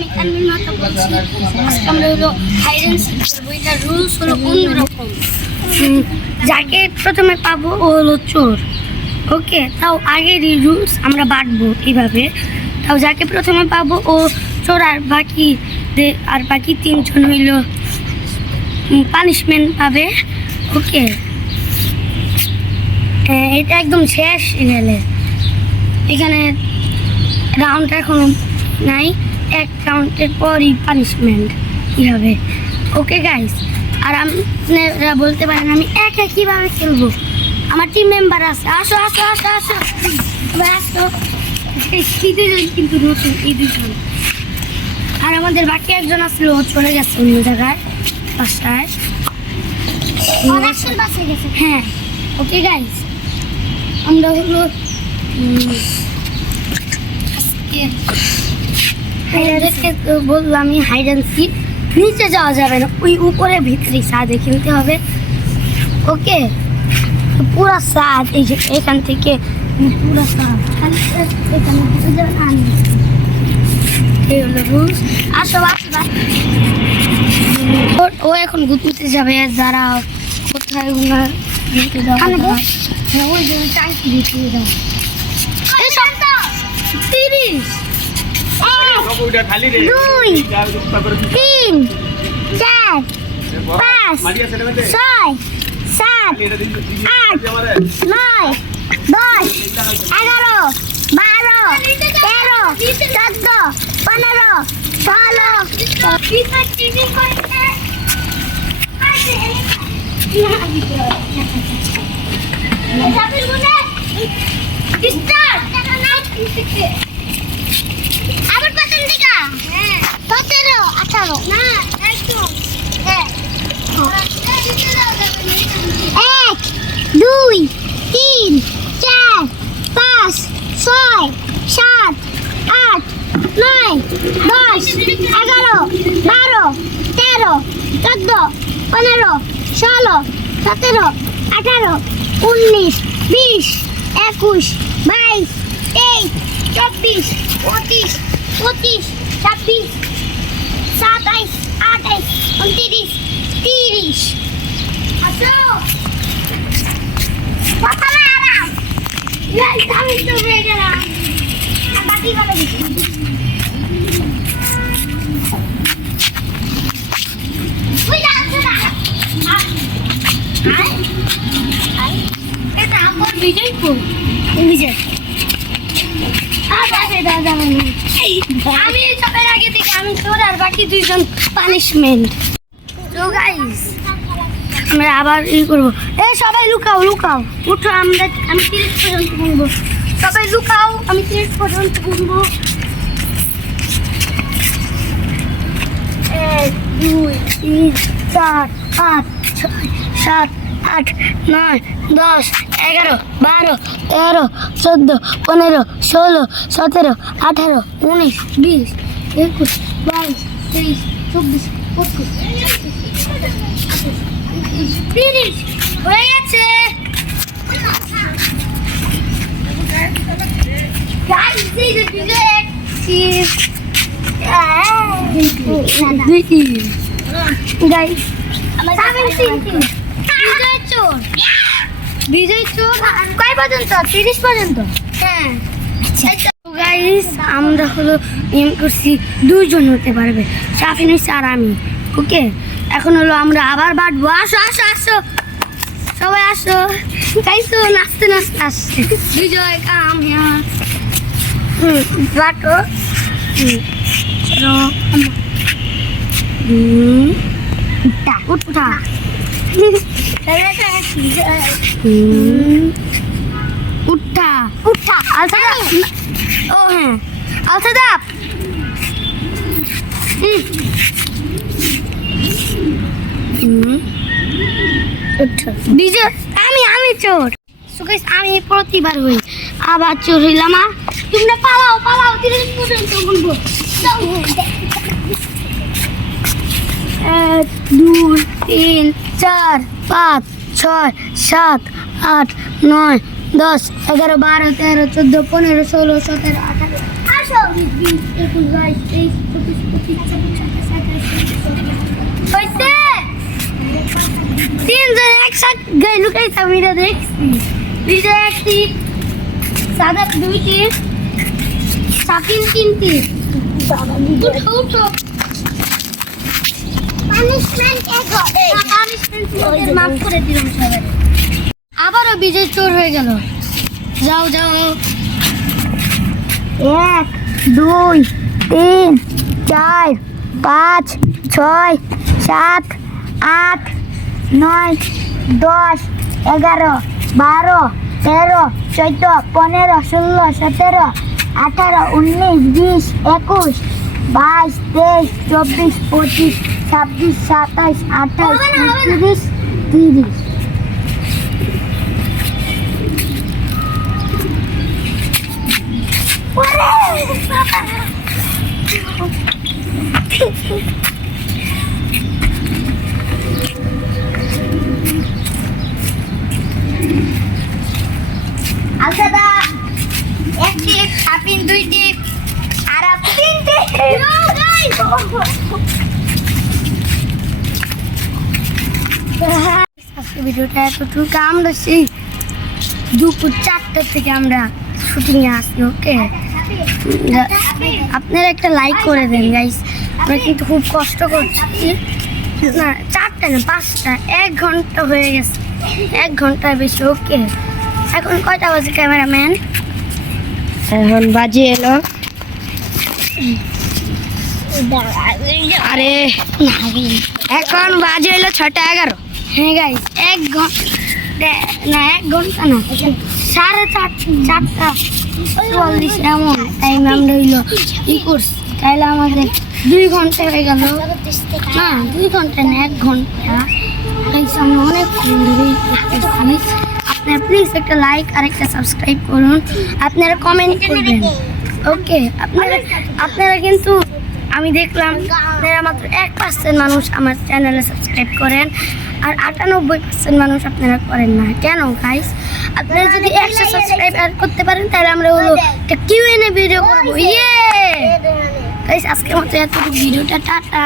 আমি তানভীর মাতা বলছি। আজকে আমরা হলো হাইড অ্যান্ড সিক খেলবো। এটার রুলস হলো অন্যরকম। যাকে প্রথমে পাবো ও হলো চোর। ওকে, তাও আগের রুলস আমরা বাঁটবো এইভাবে। তাও যাকে প্রথমে পাবো ও চোর, আর বাকি তিনজন হইল পানিশমেন্ট পাবে। ওকে, এটা একদম শেষ গেলে এখানে রাউন্ড এখনো নাই, এক রাউন্ডের পরই পানিশমেন্ট কী হবে। ওকে গাইস, আর আপনারা বলতে পারেন আমি একা কীভাবে খেলবো, আমার টিম মেম্বার আছে। আসো আসো আসো আসো আসো, এই দুজন কিন্তু নতুন, এই দুজন। আর আমাদের বাকি একজন আসলো, চলে গেছে অন্য জায়গায় বাসায়। হ্যাঁ, ওকে গাইস, আমরা হলো বলবো আমি হাইড অ্যান্ড সিক। নিচে যাওয়া যাবে না, ওই উপরে ভিতরে ছাদে খেলতে হবে। ওকে, পুরা ছাদ, এই যে এখান থেকে পুরা ছাদ, এখানে ভিতরে যাবে না। এই হলো রুলস। আসো আসবা, ও এখন ঘুরতে যাবে। যারা কোথায় ঘুরতে যাওয়া, ওই যে টাঙ্কি ভিতরে যাও। 30 2 3 4 5 6 7 8 9 10 11 12 13 14 15 16 আবার প্রথম দিকে 17 18 না একদম 1 2 3 4 5 6 7 8 9 10 11 12 13 14 15 16 17 18 19 20 21 22 23 24 25 26 27 28 29 30 আসো বাবা আরাম আমি তো হয়ে গেলাম। বাকি ভালো দিচ্ছি। এটা আমার বিজয় কো বিজয়। আমি সবার আগে থেকে আমি চোর, আর বাকি দুইজন পানিশমেন্ট। তো গাইস, আমরা আবার করবো। সবাই লুকাও লুকাও, উঠো। আমি 30 পর্যন্ত গুনবো। সবাই লুকাও, আমি 30 পর্যন্ত গুনবো। 1 2 3 4 5 6 7 8 9 10 11 12 13 14 15 16 17 18 19 20 21 22 23 24 25 30 হয়ে গেছে। বিজয় চোর কয় পর্যন্ত? 30 পর্যন্ত। হ্যাঁ গাইস, আমরা হলো এম করছি দুইজন হতে পারবে, শাফিন হচ্ছে আর আমি। ওকে, এখন হলো আমরা আবার বাঁটবো। আসো আসো আসো সবাই আসো। গাইছো নাচতে নাচতে আসছে। বিজয় কাম বাটো। চলো উঠা উঠা উঠা আলসা। ও হ্যাঁ, আলসা দাপ। বিজয় আমি চোর। আমি প্রতিবার হই, আবার চোর হইলাম। তোমরা পালাও পালাও, 30 পর্যন্ত বলবো। 1 2 3 4 5 6 7 8 9 10 11 12 13 14 15 16 17 18 তিনজন একসাথে গাই লুকাইছে আমি এটা দেখছি। দুইটা একটি সাদা, দুইটি সাকিন, তিনটি উঠো। মাফ করে দিলাম সবাই। আবারও বিজয় চোর হয়ে গেল। যাও যাও। 1 2 3 4 5 6 7 8 9 10 11 12 13 14 15 16 17 18 19 20 21 22 23 24 25 26 27 28 29 30। আলসাদা একটি, সাপিন দুইটি, আর তিনটি। আজকে ভিডিওটা এতটুকু। আমরা সেই দুপুর 4টা থেকে আমরা শুটিংয়ে আসি। ওকে, আপনারা একটা লাইক করে দেন গাইস। আমরা কিন্তু খুব কষ্ট করছি। না 4টা না 5টা, 1 ঘন্টা হয়ে গেছে, 1 ঘন্টার বেশি। ওকে, এখন কয়টা বাজে ক্যামেরাম্যান? এখন বাজে এলো, আরে এখন বাজে এলো 6:11। হ্যাঁ গাইস, 1 ঘন্টা না 1 ঘন্টা না 4:30 এমন টাইম আমরা হইলো ই করছি। তাইলে আমাদের 2 ঘন্টা হয়ে গেল। না 2 ঘন্টা না 1 ঘন্টা। গাইস আমরা অনেকক্ষণ ধরেই করতেছি। আপনারা প্লিজ একটা লাইক আর একটা সাবস্ক্রাইব করুন। আপনারা কমেন্ট করবেন। ওকে, আপনারা কিন্তু আমি দেখলাম আপনারা মাত্র 1% মানুষ আমার চ্যানেলে সাবস্ক্রাইব করেন, আর 98% মানুষ আপনারা করেন না। কেন গাইস? আপনারা যদি 100 সাবস্ক্রাইব করতে পারেন তাহলে আমরা হলো একটা কিউএনএ ভিডিও করবো। ইয়ে গাইস, আজকের মতো এতটুকু ভিডিওটা। টাটা।